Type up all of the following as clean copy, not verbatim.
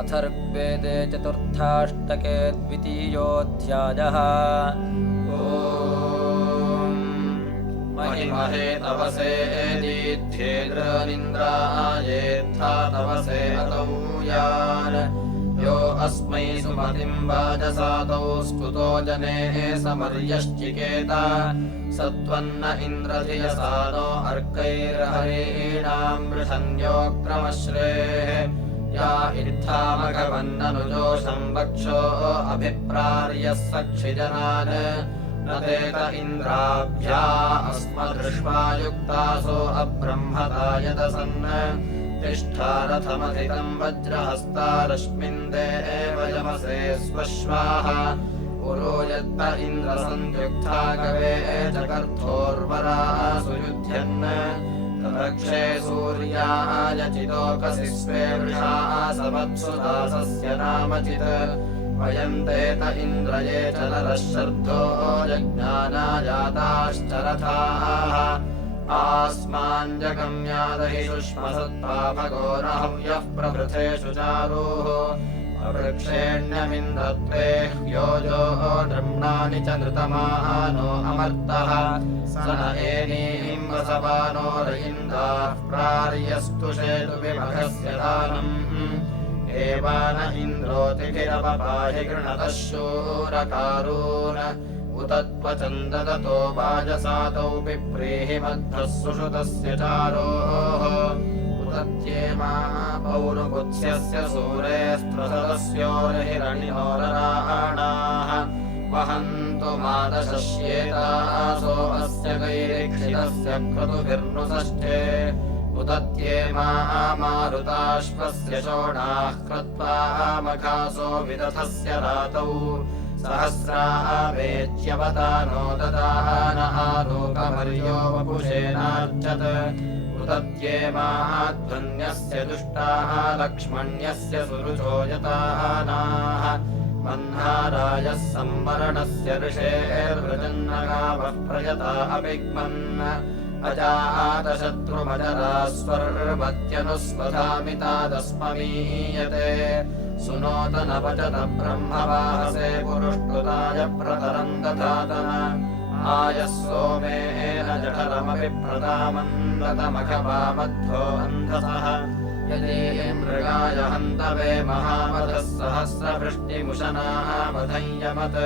अथर्ववेदे चतुर्थाष्टके द्वितीयोऽध्यायः। महिमहे तवसे दीध्येन्द्रनिन्द्रायेत्था तवसे अतौ यान् यो अस्मै सुमतिं वाजसातौ स्तुतो जनेः समर्यश्चिकेत सत्त्वन्न इन्द्रधियसानो अर्कैर्हरीणां वृषन्योक्रमश्रेः या इत्थामघवन्ननुजोषं वक्षो अभिप्रार्यः सक्षिजनान् न तेत इन्द्राभ्या अस्मदृष्ट्वा युक्तासो अब्रह्मता यदसन् तिष्ठारथमधितं वज्रहस्तारश्मिन् देव यमसे स्वश्वाहा पुरो यत्त इन्द्रसंयुक्ता कवे जगर्थोर्वरासु युध्यन् तदक्षे सूर्याय चिदोकसि स्वे वृषा समत्सु दासस्य नामचित् वयं तेत इन्द्रये च नरः शर्धो यज्ञानाजाताश्च रथाः आस्माञ्जगम्यादहि सुष्मसत्पापगो न हव्यः प्रभृतेषु चारुः अवृक्षेण्यमिन्द्रत्वे ह्योजो नृम्णानि च नृतमानो अमर्तः स न एनीं वसवानो रयिन्दाः प्रार्यस्तुषेतु विमघस्य दानम् एवान इन्द्रोतिभिरवपाहि गृणतः शूरकारून् उत त्वचन्ददतो वाजसातौ बिप्रीहि मद्धः सुषुतस्य चारोः उतत्येमा पौरुपुत्स्यस्य सूरेऽस्त्रसदस्योर्हिरण्योरराणाः वहन्तु मादशश्येतासो अस्य कैरिक्षितस्य क्रतुभिर्नुसश्चे उदत्येमा मारुताश्वस्य शोणाः कृत्वा मखासो विदथस्य रातौ सहस्रावेच्यवतानो ददान आलोकमर्यो वपुषेनार्चत् उदत्येमा ध्वन्यस्य दुष्टाः लक्ष्मण्यस्य सुरुचो यतानाः मह्नारायः संवरणस्य ऋषेर्वृजन्नगावः प्रयता अभिग्मन् अजातशत्रुमजरास्वर्वत्यनुस्वधामितादस्ममीयते सुनोत न वचत ब्रह्मवाहसे पुरुष्टुताय प्रतरम् दधातन आयः सोमेन जठरमपि प्रदामन्नतमखवामध्वो अन्धसः यदि मृगाय हन्तवे महामदः सहस्रवृष्टिमुशनाः वधञ्यमत्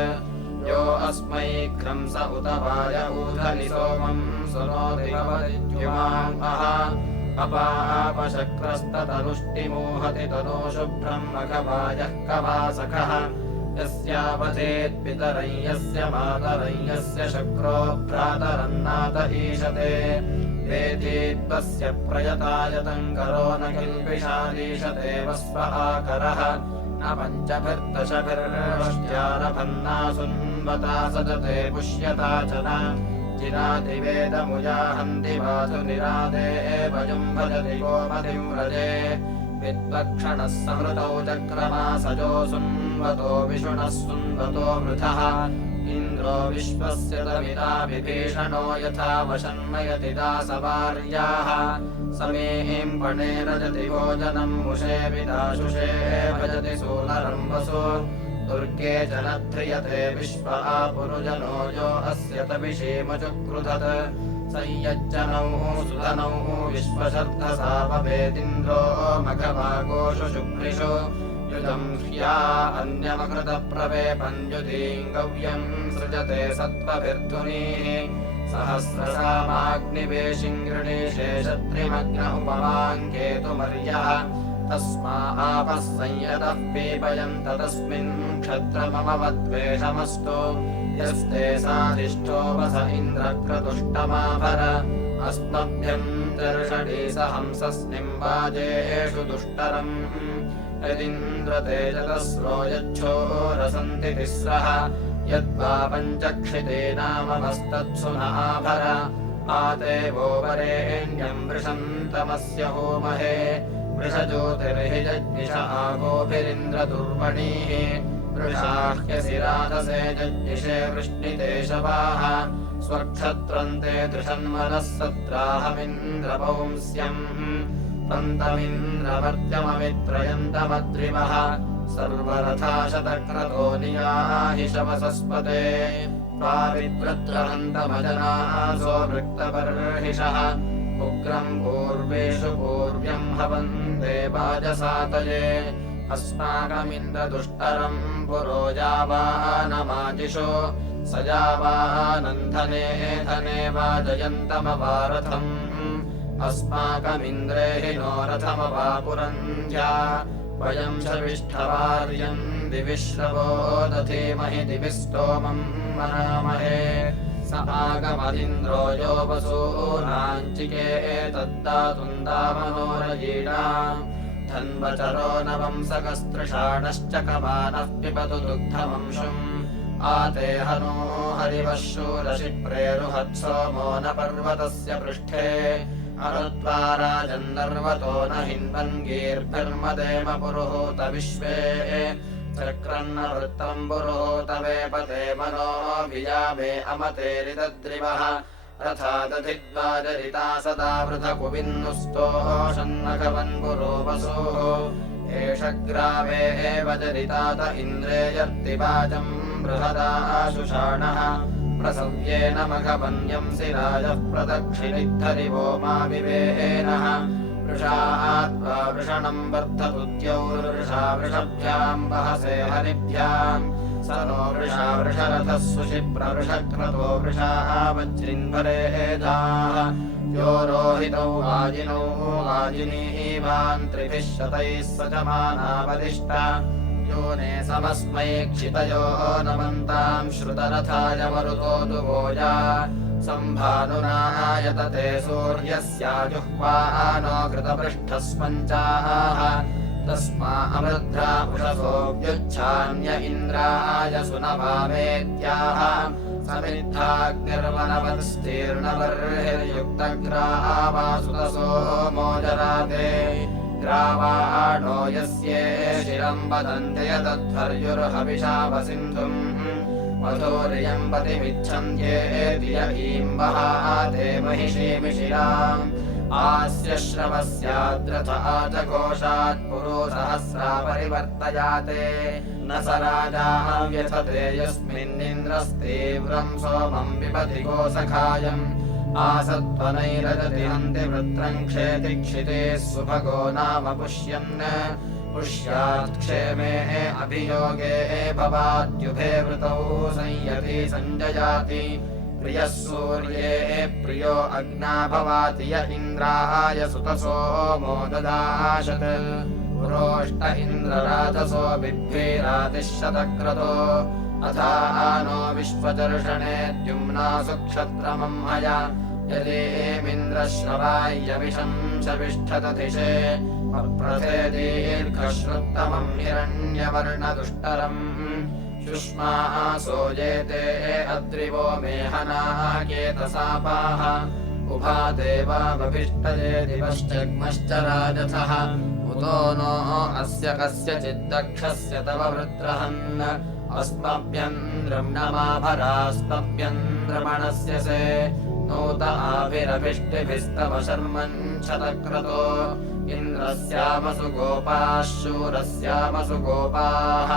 यो अस्मै क्रंस उत वाय ऊधनि सोमं सुनोति भवत्युमाः अपापशक्रस्ततनुष्टिमोहति तनो शुभ्रम् मघवायः कवासखः यस्यावधेत्पितरं यस्य मातरं यस्य शक्रो भ्रातरन्नात ईशते वेदीत्वस्य प्रयतायतं करो न किल्बिषादीशते वस्व आकरः न पञ्चभिर्दशभिर्वष्ट्यारभन्नासुन्वता सजते पुष्यता च न जिनातिवेदमुजाहन्ति वासु निरादे वजुं भजति गोमतिं व्रजे विद्वक्षणः समृतौ चक्रमासजोऽसुन्वतो विषुणः सुन्वतो वृथः इन्द्रो विश्वस्य तमिता विभीषणो यथा वशन्मयति दासवार्याः समेहिं पणे रजति भोजनं मुषे विदाशुषे भजति सूनरं वसु दुर्गे जनध्रियते विश्व आपुरुजनो यो अस्य तविषीमचुक्रुधत् संयज्जनौ सुधनौ विश्वशर्धसा भवेदिन्द्रो मघवागोषु शुभ्रिषु युजं ह्या अन्यमकृतप्रवेपञ्जुतीं गव्यं सृजते सत्त्वभिर्धुनीः सहस्रसामाग्निवेशिं गृणीषे शत्रिमग्न उपमाङ्केतुमर्यः तस्मा आपः संयतः पीपयन्त तस्मिन् क्षत्रममवद्वेषमस्तु यस्ते साधिष्ठो वस इन्द्रक्रतुष्टमाभर अस्मभ्यन्तर्षडी सहंसस्निं वाजेषु दुष्टरम् यदिन्द्रतेजतस्रो यच्छोरसन्ति तिस्रः यद्वा पञ्चक्षिते नाममस्तत्सु न आभर आते वो वरेण्यं वृषन्तमस्य होमहे वृषज्योतिर्हि जज्ञिष आगोभिरिन्द्रदुर्वणीः वृषाह्यसि राधसे जज्ञिषे वृष्णिते शवाः स्वक्षत्रन्ते दृशन्मनः सत्राहमिन्द्रपौंस्यम् तन्तमिन्द्रवर्त्यममित्रयन्तमद्रिवः सर्वरथाशतक्रतो नियाहि शवसस्पते त्वाविप्रत्रहन्तमजनासो वृक्तपर्हिषः उग्रम् पूर्वेषु पूर्व्यम् हवन्ते वाजसातये अस्माकमिन्द्रदुष्टरम् पुरो जावानमाजिषु स जावानन्धने धने वाजयन्तमवारथम् अस्माकमिन्द्रे हि नो रथमवापुरन्ध्या वयम् शविष्ठवार्यम् दिविश्रवो दधीमहि दिवि स्तोमम् मनामहे स आगमदिन्द्रो यो वसूनाञ्चिके तद्दातुन्दामनोरयीणाम् धन्वचरो नवंसकस्तृषाणश्च कमानः पिबतु दुग्धमंशुम् आते हनो हरिवः शूरशि प्रेरुहत्सोमो न पर्वतस्य पृष्ठे अरुत्वा राजन्नर्वतो न हिन्वन्गीर्भिर्मदेम पुरुहूत विश्वे चक्रन्न वृत्तम् पुरुहूत वेपते मनोभियामे अमतेरिदद्रिवः रथादधिद्वाजरिता सदा वृथकुविन्नुस्तोषन्नखवन्पुरो वसुः एष ग्रावे एव जरितात इन्द्रेयर्तिवाजम् बृहदाशुषाणः प्रसव्येन मघवन्यम् शिराजः प्रदक्षिणिद्धरिवो मा विवेनः वृषात्वा वृषणम् वर्धतुद्यौर्वृषा वृषभ्याम् वहसे हरिभ्याम् स नो वृषा वृषरथः सुशिप्रवृषक्रतो वृषाः वज्रिन्भरेधाः यो रोहितौ वाजिनौ वाजिनीवान् त्रिभिः शतैः सजमानावदिष्ट यो ने समस्मै क्षितयो नमन्ताम् श्रुतरथाय मरुतो दुवोजा सम्भानुनायतते सूर्यस्याजुह्वानो कृतपृष्ठस्पञ्चाः तस्मा अमृद्रा उषसोऽव्युच्छान्य इन्द्राय सुनवामेत्याह समिद्धाग्निर्वनवत्स्तीर्णवर्हिर्युक्तग्रावासुतसो मोजराते ग्रावाणो यस्ये शिरम् वदन्ति यदध्वर्युर्हविषावसिन्धुम् मधुर्यम् पतिमिच्छन्त्येति य ईम् वहाते महिषीमिशिराम् आस्य श्रवस्याद्रथ आजघोषात् पुरुसहस्रा परिवर्तयाते न स राजा व्यथते यस्मिन्निन्द्रस्तीव्रम् सोमम् पिबति गोसखायम् आसत्त्वनैरजति हन्ति वृत्रम् क्षेति क्षिते सुभगो नाम पुष्यन् पुष्यात् क्षेमे अभियोगे भवाद्युभे वृतौ संयति सञ्जयाति प्रियः सूर्ये प्रियो अग्ना भवाति य इन्द्राय सुतसो मोददाशत् पुरोष्ट इन्द्रराधसो बिभ्रीरातिशतक्रतो अथा नो विश्वदर्शने द्युम्ना सुक्षत्रमम् हया यदीमिन्द्रश्रवाय्यविषम् शविष्ठदधिषे अप्रथे दीर्घश्रुत्तमम् हिरण्यवर्णदुष्टरम् शुष्माः सोजेते अद्रिवो मेहनाः केतसापाः उभा देवावभिष्टये दिवश्चग्मश्च राजथः उतो नो अस्य कस्यचिद्दक्षस्य तव वृत्रहन् अस्मभ्यन्द्रम्णमाभरास्मभ्यन्द्रमणस्य से नूत आभिरभिष्टिभिस्तव शर्मन् शतक्रतो इन्द्रस्यामसु गोपाः शूरस्यामसु गोपाः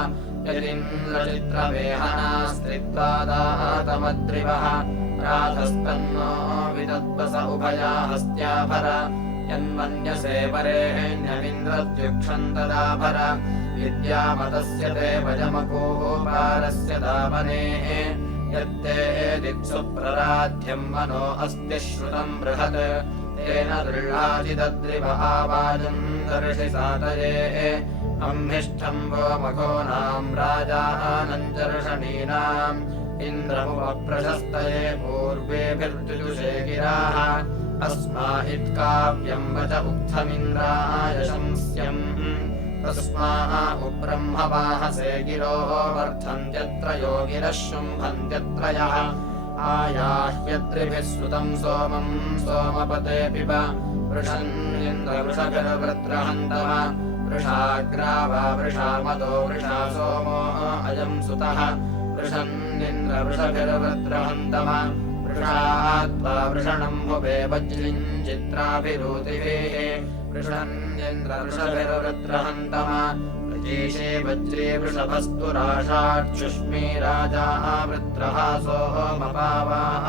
यदिन्द्रचित्रमेहनास्त्रित्वादातमद्रिवः राधस्तन्नो विदद्वस उभया हस्त्याभर यन्मन्यसे वरेण्यमिन्द्रद्युक्षम् तदाभर विद्यामतस्य ते वजमकोपारस्य दामनेः यत्ते दित्सु प्रराध्यम् मनो अस्ति श्रुतम् बृहत् तेन दृढाचिदद्रिव आवाजम् दर्शिसातये अम्हिष्ठम् वो मघोनाम् राजानम् चर्षणीनाम् इन्द्रमुपप्रशस्तये पूर्वेभिर्जुषे गिराः अस्माहित्काव्यम् वच उक्थमिन्द्राय शंस्यम् तस्मा उब्रह्मवाहसे गिरो वर्धन्त्यत्रयो गिरः शुम्भन्त्यत्रयः आयाह्यत्रिभिः श्रुतम् सोमम् सोमपते पिब वृषन्निन्द्रवृषभिर्वृत्रहन्तः वृषाग्रावा वृषामदो वृषा सोमो अयम् सुतः वृषन्निन्द्रवृषभिर्वृत्रहन्तः वृषात्वा वृषणम् भुवे वज्रिम् चित्राभिरूतिभिः वृषन्येन्द्रवृषभिर्वृत्रहन्तम प्रजीशे वज्रे वृषभस्तु राशाक्षुष्मी राजा वृत्रः सोमपावाः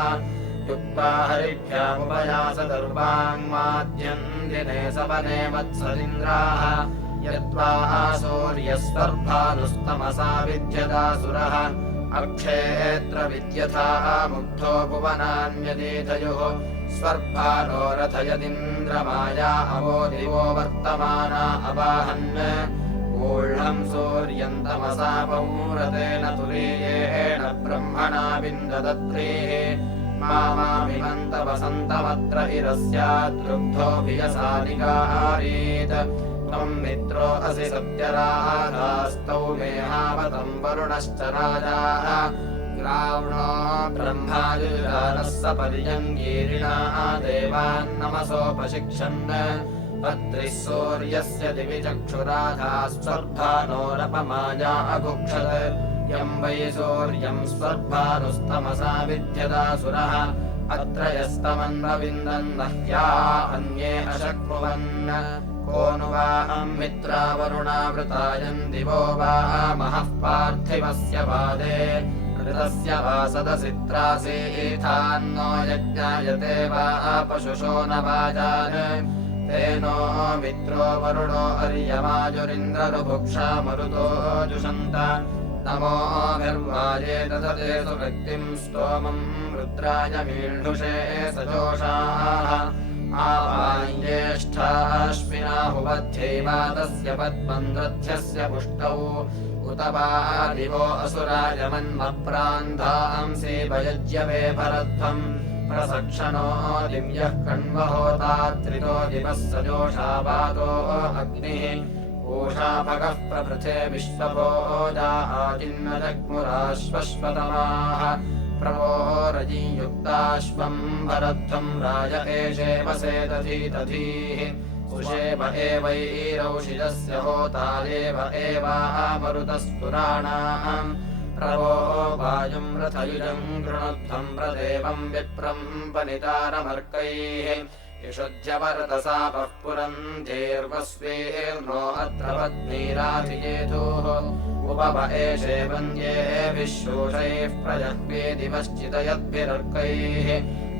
युक्ता हरिभ्यामुपयासदर्वाङ्माद्यम् दिने सवने वत्सरिन्द्राः यद्वा सूर्यस्वर्भानुस्तमसा विद्यदासुरः अक्षेत्र विद्यथा मुग्धो भुवनान्यदीधयुः स्वर्भानो रथयदिन्द्रमाया अवो दिवो वर्तमाना अवाहन् ऊर्ध्वम् सूर्यम् तमसा पौरतेन तुरीयेण ब्रह्मणा विन्ददत्रीः मामिमन्त वसन्तमत्र इरस्याद्रुग्धोऽभियसानिकारीत् त्वम् मित्रो असि सत्यराधास्तौ मेहावतम् वरुणश्च राजाः ग्रावणो ब्रह्मायुजानः सपर्यङ्गीरिणा देवान्नमसोपशिक्षन् पत्रिः सूर्यस्य दिवि चक्षुराधाः स्वर्भानोरपमाया अकुक्षत् यम् वै सूर्यम् स्वर्भानुस्तमसा विद्यदासुरः अत्र यस्तमन्वविन्दन्नह्या अन्ये अशक्नुवन् को नु वा मित्रावरुणावृतायम् दिवो वा महः पार्थिवस्य वादे ऋतस्य वा सदसित्रासीथान्नो यज्ञायते वा पशुषो न वाजान् तेनो मित्रो वरुणो अर्यमाजुरिन्द्ररुभुक्षा मरुतो जुषन्त नमो गर्वाये ददते सुवृत्तिम् स्तोमम् रुद्राय मीढुषे सजोषाः आवाञ्येष्ठाश्विनाहुवध्यैवा तस्य पद्मम् रथ्यस्य पुष्टौ उत वा दिवो असुराय मन्मप्रान्धांसि भयज्यवे भरध्वम् प्रसक्षणो दिव्यः कण्वहोतात्रितो दिवः सजोषा वातो अग्निः ऊषाभगः प्रभृथे विश्वभोजा आचिन्नजग्मुराश्वश्वतमाः प्रवोरजीयुक्ताश्वम् भरध्वम् राज एषे वसेदधीतधीः सुषेव एवैरौषिजस्य होतादेव एवामरुतस्तुराणाम् प्रवो वायुम् रथयुजम् गृणध्वम् प्रदेवम् विप्रम् वनितारमर्कैः इषुध्यवरतसापः पुरन्धीर्वस्वीर्नो अत्र पत्नीराधियेतुः उपव एषे वन्द्ये विश्रूषैः प्रजह्वे दिवश्चितयद्भिरर्कैः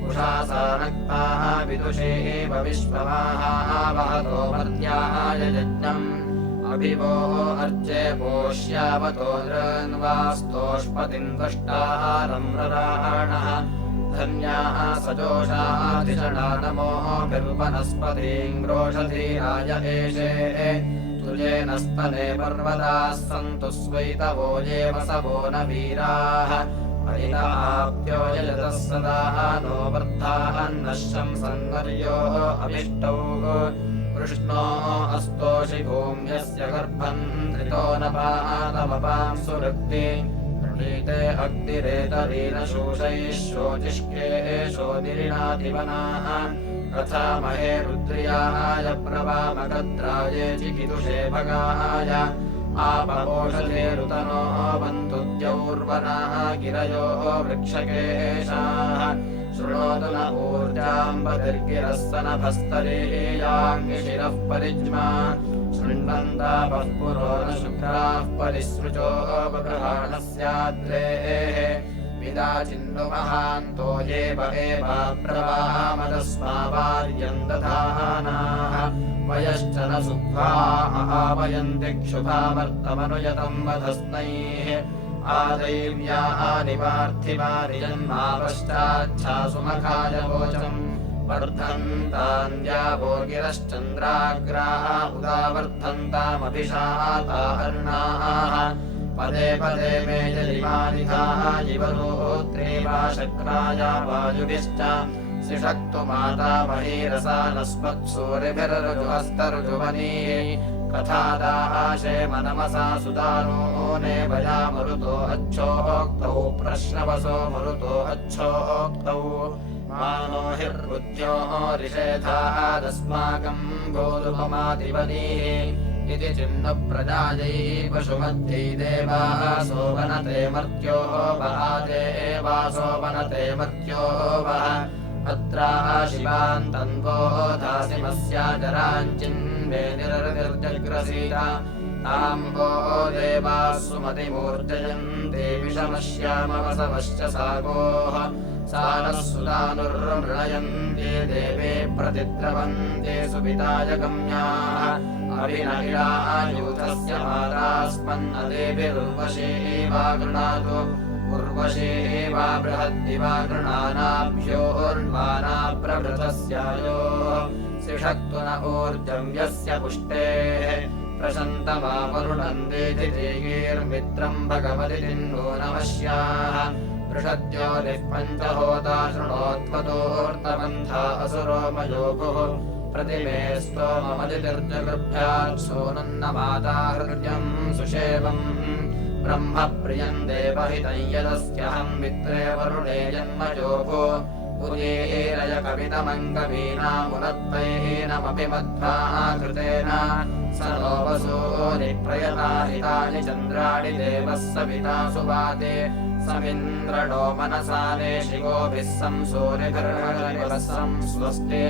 उषासानक्ताः विदुषेव विश्वमाहावहतो मर्त्याय यज्ञम् अभिवो अर्चे पोष्यावतो नृन्वास्तोष्पतिम् दष्टारम् रराणः धन्याः सजोषाधिषणा नमोभिर्वनस्पतीम् रोषधीराय एषे तुजेन स्तने पर्वताः सन्तु स्वैतवो ये वसवो न वीराः हरिताप्यो यजतः सदा नो वर्धान्नः शंसन्वर्यो अभिष्टौ कृष्णो अस्तोषि भूम्यस्य गर्भम् धृतो न पातमपां सुवृत्ति नीते अग्निरेतरीन शोषैः शोचिष्केशो निरिणातिवनाः रथामहे रुद्र्याय प्रवामकद्राये चिकितुषे भगाय आपपोषधे ऋतनो बन्तु द्यौर्वनाः गिरयो वृक्षकेशाः शृणोतु न ऊर्जाम्बतिर्गिरः सनभस्तरेयाङ्गिशिरः परिज्मा शृण्वन्तापः पुरो न शुभ्राः परिसृजो बगृहाणस्याद्रेः विदाचिन्नु महान्तो एव एवाप्रवामदस्मावार्यम् दधानाः वयश्च न सुभ्वाः आवयन्ति क्षुभावर्तमनुयतम् वधस्नैः आदैव्यानि पार्थिवानि जन्मा पश्चाच्छासुमखाय वोचम् वर्धन्तान्द्यावो गिरश्चन्द्राग्राः उदावर्धन्तामभिषाता अर्णाः पदे पदे मे जलिमानिधाः जिवरोत्रे वा शक्राय वायुभिश्च सिषक्तु माता महीरसा नस्मत्सूरिभिर्रुजुहस्तरुजुवनीः कथादाशे मनमसा सुदानो ने भजा मरुतो अच्छोक्तौ प्रश्नवसो मरुतो अच्छोक्तौ मानो हिर्बुद्ध्यो ऋषेधादस्माकम् गोरुपमादिवनीः इति चिन्न प्रजायै पशुमध्ये देवासो वनते मर्त्यो वः देवासो वनते मर्त्यो वः भद्राशिवान् तन्वो दासिमस्याजराञ्चिन्मे निर्निर्जग्रसीत ताम्भो देवाः सुमतिमूर्जयन्ते विषमश्यामवसवश्च सागोः सानः सुदानुर्मृणयन्ते देवे प्रतिद्रवन्ते सुपिताय गम्याः अभिनगिरायूथस्य मातास्मन्न देवीरुर्वशेवा गृणातु उर्वशेवा बृहद्दिवा गृणानाभ्योर्वाना प्रभृतस्यायोः सिषक्तु न ऊर्जं यस्य पुष्टेः प्रशन्तमावरुणन्देति देगीर्मित्रं भगवति तिन्नो नमस्याः पृषद्योनिः पञ्चहोता शृणोत्वतोऽर्तबन्धा असुरो मयोगुः प्रतिमे स्तोममदितिर्जगृभ्यात् सोनुन्नमाता हृद्यं सुषेवम् ब्रह्मप्रियं देवहितं यदस्यहं मित्रे वरुणे जन्मयोगो उदीरय कवितमङ्गवीनामुनत्वैनमपि मध्वा कृतेन स नो वसूनिप्रयताहितानि चन्द्राणि देवः सविता सुवाते समिन्द्रणो मनसा देशिगोभिः संसूरिभिर्हरिवः स्वस्ति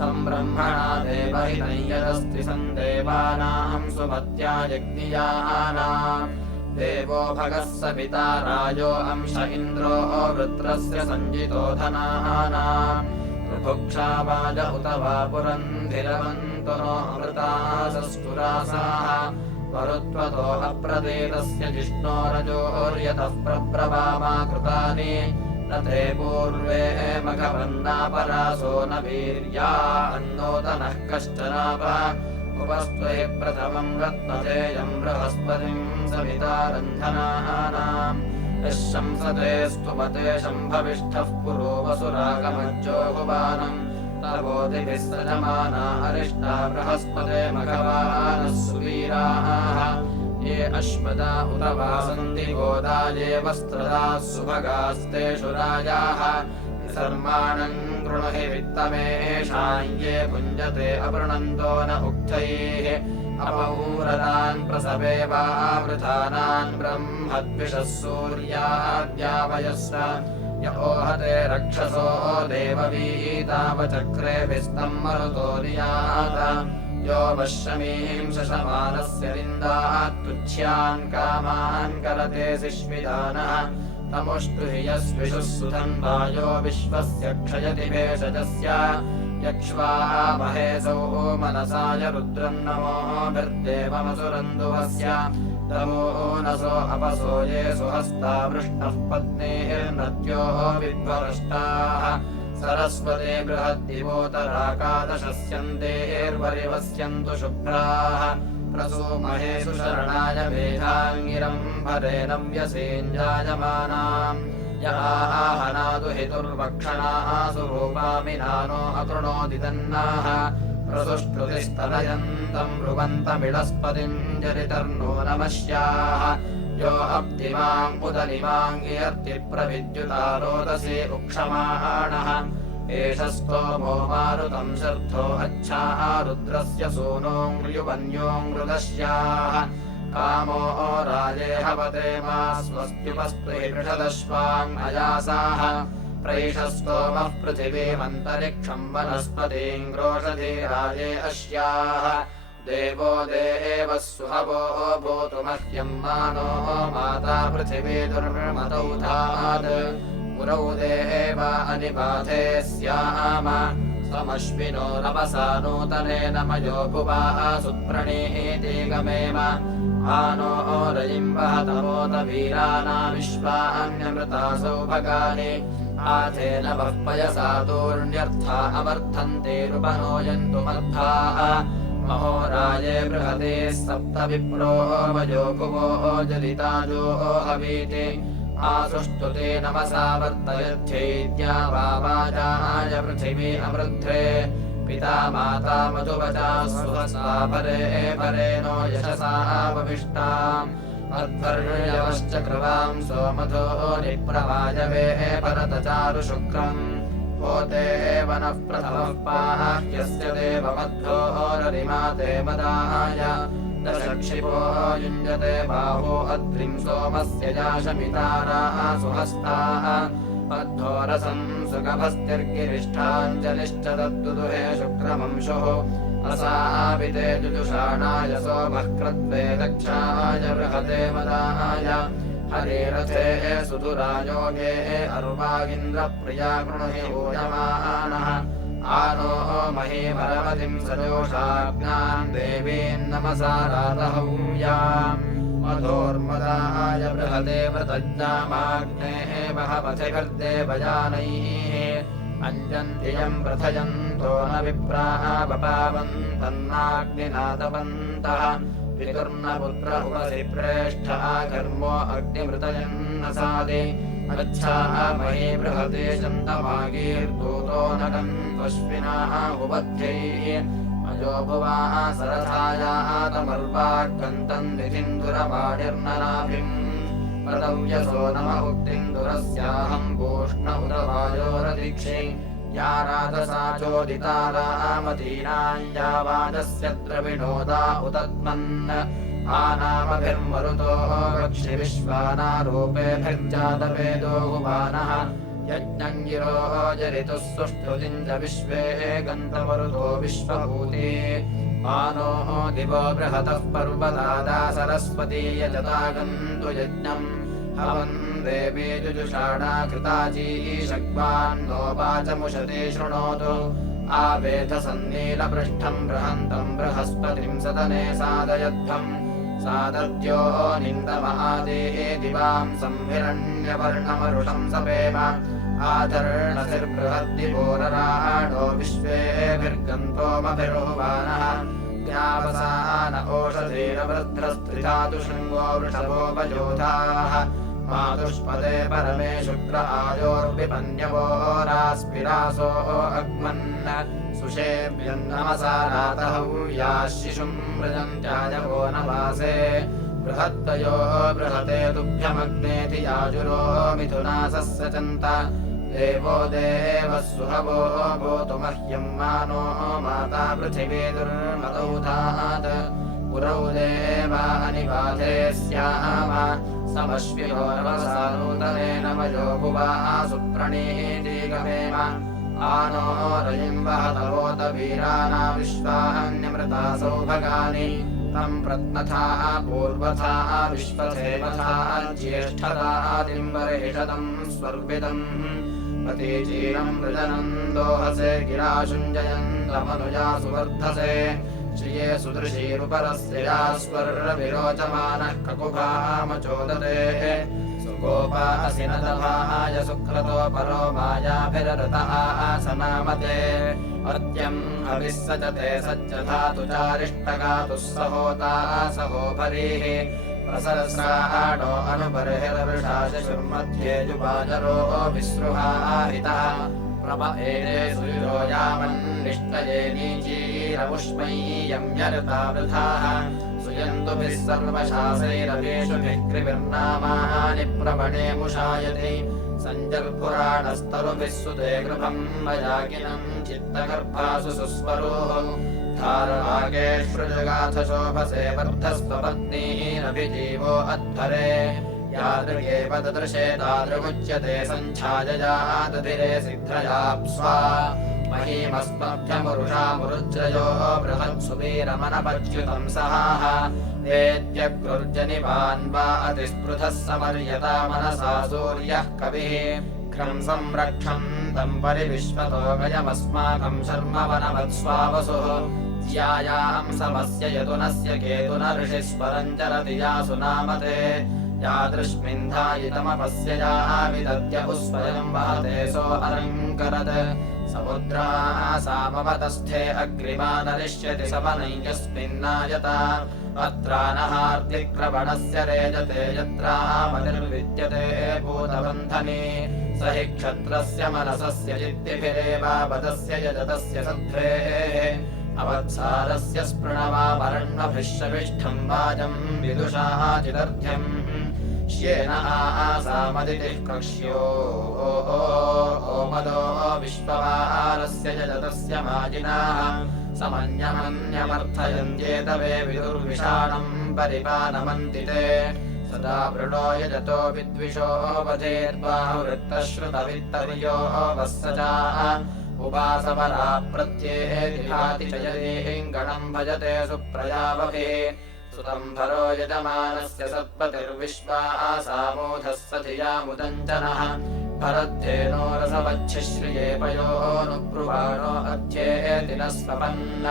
संब्रह्मणा देवहितं यदस्ति सन्देवानां सुमत्या यज्ञियानाम् देवो भगः सविता राजो अंश इन्द्रो वृत्रस्य सञ्जितो धनानाम् ऋभुक्षावाज उत वा पुरन्धिरवन्तो नो अमृतासस्तुरासाः वरुत्वतो अप्रदेतस्य जिष्णोरजोर्यतः प्रब्रवामा कृतानि न ते पूर्वे मघवन्नापरासो न वीर्या अन्नोतनः कश्चनाप उपस्त्वहि प्रथमं रत्नजेयं बृहस्पतिं सविता रन्धनानाम् यः शंसते स्तुमते शम्भविष्ठः पुरो वसुरागमज्जोहुबानम् तवोदिभिः सजमाना अरिष्टा बृहस्पते मघवानः सुवीराः ये अश्वदा उत वा सन्ति गोदा ये वस्त्रदाः सुभगास्तेषु राजाः सर्माणं गृणुहि वित्तमेषां ये भुञ्जते अपृणन्तो न उक्थैः अपौरदान् प्रसवे वा वृथानान् ब्रह्मद्विषः सूर्याद्यावयस्य य ओहते रक्षसो देववीतावचक्रेभिस्तं मरुतो नियात यो वश्यमीं शशमानस्य निन्दात् तुच्छ्यान् कामान् करते सिष्मिदानः तमुष्टु हि यस्विषुः सुधन्वायो विश्वस्य क्षयति भेषजस्य यक्ष्वामहेसौ मनसाय रुद्रन्नमोभिर्देवमसुरन्दुवस्य तमो नसो अपसो ये सुहस्ता वृष्णः पत्नीर्नद्योः विध्वरष्टाः सरस्वती बृहद्दिवोतराकादशस्यन्तेर्वरिवस्यन्तु शुभ्राः प्रसूमहे सुशरणाय वेदाङ्गिरम्भरेण व्यसेञ्जायमानाम् याहनादु हितुर्वक्षणाः सुरूपामिनानो अकृणोति तन्नाः प्रसुष्टुतिस्तनयन्तम् ब्रुवन्तमिडस्पतिम् जरितर्नो नमस्याः यो अब्धिमाम् उदनिमाङ्गियर्ति प्रविद्युतारोदसे उक्षमाणः एष स्तोमो मारुतम् शर्धो अच्छाः रुद्रस्य सूनोऽङ्ग्र्युवन्योऽङ्गृदस्याः कामो राजे हवते मा स्वस्त्युपस्त्वि पृषदश्वाङ्गयासाः प्रैषस्तोमः पृथिवीमन्तरिक्षम् वनस्पतीङ्ग्रोषधि राजे अश्याः देवो देवः सुहवो भूतु मह्यम् मानो माता पृथिवी दुर्मतौधात् पुरौ देव अनिपाथे स्याम समश्विनो नमसा नूतनेन मयो भुवा सुप्रणीति गमेम आनो रयिम् वहतमोत वीरानामिश्वान्यमृता सौभगानि आथेन वः पयसा दूर्ण्यर्था अवर्धन्तेरुपनोयन्तु मध्वाः महोराजे बृहते सप्त विप्रो वयो भुवो जलिताजो हवीति आसुष्टुते नमसा वर्तयध्यैद्या वाजाय पृथिवी अमृध्रे पिता माता मधुवचा सुहसा परे परेणो यशसा वविष्टाम् अध्वर्यवश्च कृवां सोमधो निप्रवायवे परतचारु शुक्रम् पोते वनः प्रथमः पाह्यस्य देवमध्वो ररिमाते मदाय दशक्षिपो युञ्जते बाहो अद्रिं सोमस्य जाशमितारा सुहस्ताः अद्धोरसम् सुगभस्तिर्गिरिष्ठाञ्जलिश्च तद्दुदुहे शुक्रमंशुः असापिते जुजुषाणाय सोमः कृत्वे दक्षाय बृहते मदाय हरिरथे सुधुरायोगे अर्वागिन्द्रप्रिया कृणुहि ऊयमानः आनो महीमरमतिम् सजोषाज्ञाम् देवीम् नमसा रातहव्याम् मधोर्मदाय बृहते व्रतज्ञामाग्नेः महपथिभिर्देवयानैः अञ्जन्ति यम् प्रथयन्तो न विप्राः पपावन्तन्नाग्निनादपन्तः पितुर्न उपसि प्रेष्ठः कर्मो अग्निमृतयन्नसादि अच्छाः मही बृहते चन्दमागीर्दूतो नगन् त्वश्विनाः उपध्यैः अजोभुवाः सरथायातमर्वाग्गन्तम् निधिन्दुरवाणिर्ननाभिम् प्रदव्यसो नम उक्तिन्दुरस्याहम् पूष्ण उदवायोरदीक्षे या राजसा चोदिता रामतीनाम् या वाजस्य द्रविणोदा उतत्मन् आनामभिर्मरुतो वक्षि विश्वानारूपेभिर्जातवेदो गुवानः यज्ञम् गिरो जरितुः सुष्ठुतिम् च विश्वे गन्तमरुतो विश्वभूते मानो दिवो बृहतः पर्वतादा सरस्वती यजता गन्तु यज्ञम् हवन् देवी जुजुषाणा कृताजीशग्वान्नो वाचमुषते शृणोतु आवेधसन्नीलपृष्ठम् बृहन्तम् बृहस्पतिम् सदने सादयध्वम् सादद्यो निन्दमहादेः दिवाम् संहिरण्यवर्णमरुषम् सपेम आधर्णसिर्बृहद्दिवोरराणो विश्वेभिर्गन्तोमभिरुहुवानः ज्ञावसान ओषधीरवृद्धस्त्रिधातु शृङ्गो वृषभोपजोधाः मातुष्पदे परमे शुक्र आयोर्विपन्यवो रास्पिरासो अग्मन् सुषेभ्यन्नमसा रातहव्याः शिशुम् मृजन्त्यायवो नवासे बृहत्तयो बृहते तुभ्यमग्नेति याजुरो मिथुनासः सचन्त देवो देवः सुहवो भूतु मह्यम् मानो माता पृथिवी दुर्मदौधात् पुरौ देवानि बाधे स्याम समश्विनो नमसा नूतनेन मयो भुवा सुप्रणीतिगमेम आनो रयिम् वहतवोत वीराना विश्वान्यमृता सौभगानि तम् प्रत्नथा पूर्वथा विश्वसेवथा ज्येष्ठतादिम् बर्हिषतम् स्वर्वितम् प्रतीचीनम् मृजनम् दोहसे गिराशुञ्जयन्तमनुजा सुवर्धसे श्रिये सुदृशीरुपरस्य या स्वर्विरोचमानः ककुभामचोदते सुगोपासि न दभाय सुक्रतो परो मायाभिररतः आसनामते अत्यम् अभिस्सजते सज्जधातु चारिष्टगातुः सहोता सहोपरीः प्रसरस्राणो अनुबर्हिरवृषा शिशुर्मध्ये युवाजरो विसृहाहितः प्रभ एते सुयुजो यावन्निष्टये नीचीरमुष्मय्यम् यरता वृथाः सुयन्तुभिः सर्वशासैरवेषुभिः कृविर्नामानि प्रवणे मुषायते सञ्जर्पुराणस्तरुभिः सुते गृभम् मयाकिनम् चित्तगर्भासु सुस्वरोः धारवागेष्वजगाथ शोभसे वर्धस्वपत्नीरभिजीवो अध्वरे यादृगेव ददृशे तादृमुच्यते सञ्छायया दधिरे सिद्धयाप्स्वा महीमस्मभ्यमुरुषामुरुज्रयो बृहत्सुवीरमनपच्युतम् सहाः वेद्यग्रुर्जनिवान् वा अतिस्पृथः समर्यता मनसा सूर्यः कविः क्रम् संरक्षन्तम् परिविश्वतो गयमस्माकम् शर्म वनवत्स्वावसुः ज्यायाम् समस्य यतुनस्य केतुन ऋषिस्वरम् चरति यासु नामते यादृश्मिन्धायितमपस्य या विदद्य पुष्पयम् वहते सो अलङ्करत् समुद्राः सामवतस्थे अग्रिमा नरिष्यति सवनैयस्मिन्नायता अत्रानहार्दिक्रवणस्य रेजते यत्रामनिर्विद्यते भूतबन्धने स हि क्षत्रस्य मनसस्य चित्तिभिरेवापदस्य यजतस्य सध्वेः अवत्सारस्य स्पृणवामरण्वभिश्रविष्ठम् वाजम् विदुषाः चिदर्ध्यम् श्येन आसामदितिः कक्ष्यो ओमदो विश्ववाहारस्य यजतस्य माजिनाः समन्यमन्यमर्थयन्त्येतवे विदुर्विषाणम् परिपानमन्ति ते सदा वृणो यजतो विद्विषो वधेर्बाहुवृत्तश्रुतवित्तर्यो वस्सजा उपासवरा प्रत्येहाति च यदेहिङ्गणम् भजते सुप्रजावभिः सुतम्भरो यजमानस्य सत्पतिर्विश्वासामोधः स धियामुदञ्जनः भरद्धेनो रसवच्छिश्रिये पयोऽनुब्रुवाणो अध्येति न स्वपन्न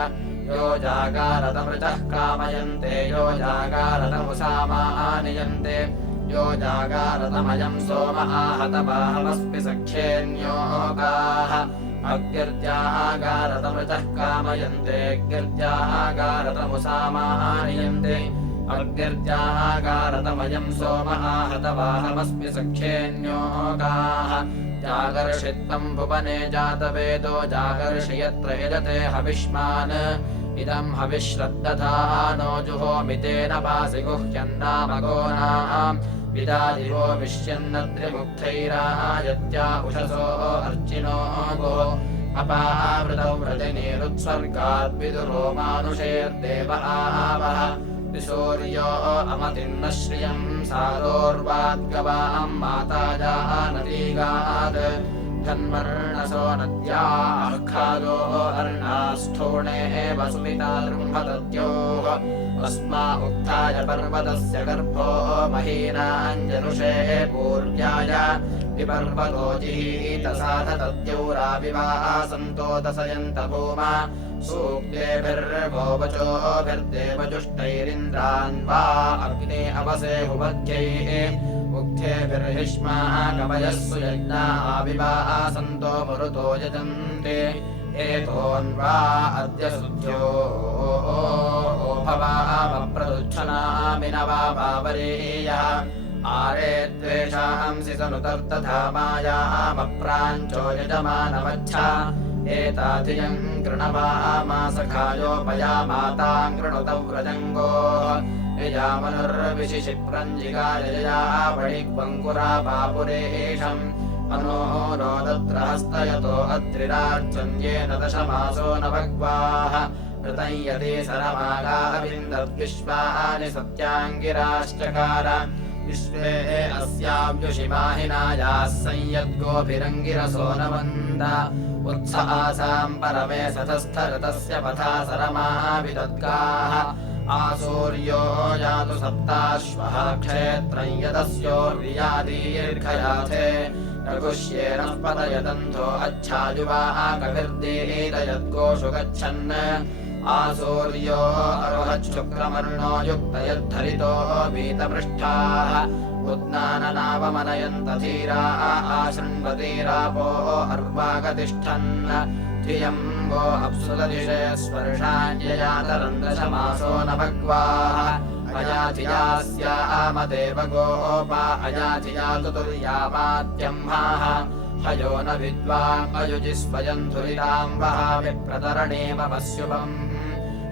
यो जागारतमृतः कामयन्ते यो जागारतमुसामानियन्ते यो जागारतमयम् सोम आहतबाहमस्मि सख्येऽन्योगाः अग्निर्जागारतमृतः कामयन्ते अग्निर्जागारतमुसामानियन्ते अग्निर्जागारतमयम् सोम आहतवाहमस्मि सख्येऽन्योगाः जागर्षित्वम् भुवने जातवेदो जागर्षि यत्र यजते हविष्मान् इदम् हविश्रद्दधानो जुहोमितेन पासि गुह्यन्नामगोनाम् विदादिवो विश्यन्नद्रिमुक्तैरायत्या उषसो अर्चिनो गो अपावृतौ व्रजनेरुत्सर्गाद्विदुरो मानुषेर्देव आवः विसूर्यो अमतिन्न श्रियम् सारोर्वाद्गवाम् माता जानतीगात् धन्वर्णसो नद्याः खादो अर्णास्थूणे वसुमिता दृम्भदद्योः अस्मा उक्ताय पर्वतस्य गर्भो महीनाञ्जनुषे पूर्व्याय विपर्वतो जिहीतसाधतद्यौराविवासन्तो दशयन्त भूमा सूक्तेभिर्वो वचोभिर्देवजुष्टैरिन्द्रान् वा अग्ने अवसेहुवध्यैः उक्थेभिर्हिष्माः कवयस्सु यज्ञा आविवासन्तो मरुतो यजन्ते एतोऽन्वा अद्य शुद्ध्यो भवामप्रदुच्छनामिनवा वावरेयः आरे द्वेषांसि सनुतर्तधामायामप्राञ्चो यजमानमच्छा एताधियम् कृणवामासखायोपयामाताम् कृणुतौ व्रजङ्गोः यजामनुर्विशिशिप्रञ्जिगायजया वणिक्वङ्कुरा पापुरेशम् अनोः रोदत्रहस्तयतो अद्रिरार्चन्येन दशमासो न भग्वाः ऋतयते सरमागाविन्दद्विश्वानि सत्याङ्गिराश्चकार विश्वे अस्याव्युषिमाहिनायाः संयद्गोभिरङ्गिरसो न वन्द उत्स आसाम् परमे सतस्थऋतस्य पथा सरमाविदद्गाः आसूर्यो यातु सप्ताश्वः क्षेत्रम् यदस्योर्वियादीर्घयाथे रघुष्येनः पतयदन्धो अच्छायुवाः कविर्दीदयद्गोषु गच्छन् आसूर्यो अरोहच्छुक्रमर्णो युक्तयद्धरितो वीतपृष्ठाः उद्नाननावमनयन्त धीराः आशृण्वतीरापो अर्वागतिष्ठन् धियम् वो अप्सुतदिशे स्पर्शान्ययातरम् दशमासो न भग्वाः अयाधियास्यामदेव गोपा अयाधियातु तुर्यामाद्यम्हाः हयो न विद्वान् अयुजिस्वयन्धुरिताम् वहाविप्रतरणेमवस्युपम्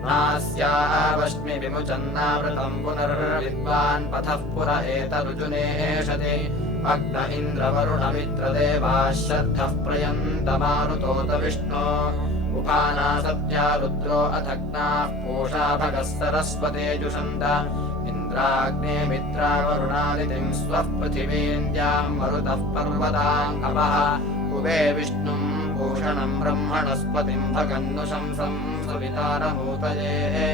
नास्यावश्मि विमुचन्नावृतम् पुनर्विद्वान् पथः पुर एतरुजुनेषति अग्न इन्द्रवरुणमित्रदेवाः श्रद्धः प्रयन्तमारुतोत विष्णो उपाना सत्या रुद्रो अथग्नाः पूषा भगः सरस्वते जुषन्त इन्द्राग्ने मित्रावरुणादितिम् स्वः पृथिवीन्द्याम् मरुतः पर्वताङ्गमः कुबे विष्णुम् भूषणम् ब्रह्मणस्पतिम् भगन्नुशंसम् सवितारमूतये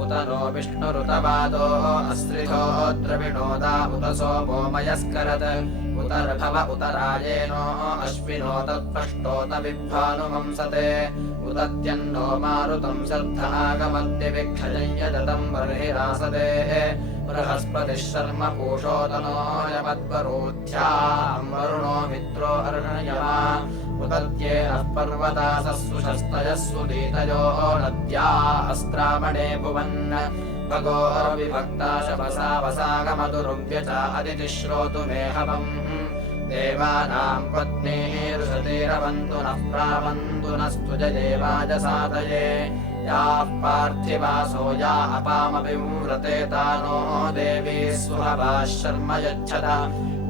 उत नो विष्णुरुतवादो अस्रिधो द्रविणोदा उत सोमो मयस्करत् उतर्भव उतरायेनो अश्विनो तत्पष्टोत विभ्वानुमंसते उदत्यन्नो मारुतम् श्रद्धागमद्दिविक्षयम् यजतम् बर्हिरासते बृहस्पतिः शर्म पूषोतनो यमद्वरोध्याम् वरुणो मित्रो अर्णयमा उदत्येनः पर्वतासः सुशस्तयः सुदीतयो नद्या अस्त्रामणे भुवन् भगोर्विभक्ता शपसा वसागमधुरुव्यच अदितिश्रोतुमेहवम् देवानाम् पत्नीरुषतीरवन्तु नः प्रावन्तु नस्तु जयेवाजसादये याः पार्थिवासो या अपामभिव्रते तानो देवी सुहवाः शर्म यच्छत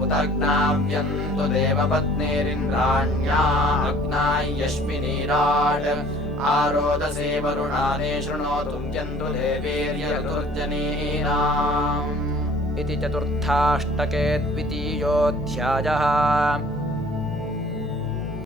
उदग्नाव्यन्तु देवपत्नीरिन्द्राण्या अग्नायश्विनीराट् आरोदसे वरुणाने शृणोतु यन्तु देवीर्यतुर्जनीनाम् इति चतुर्थाष्टके द्वितीयोऽध्यायः।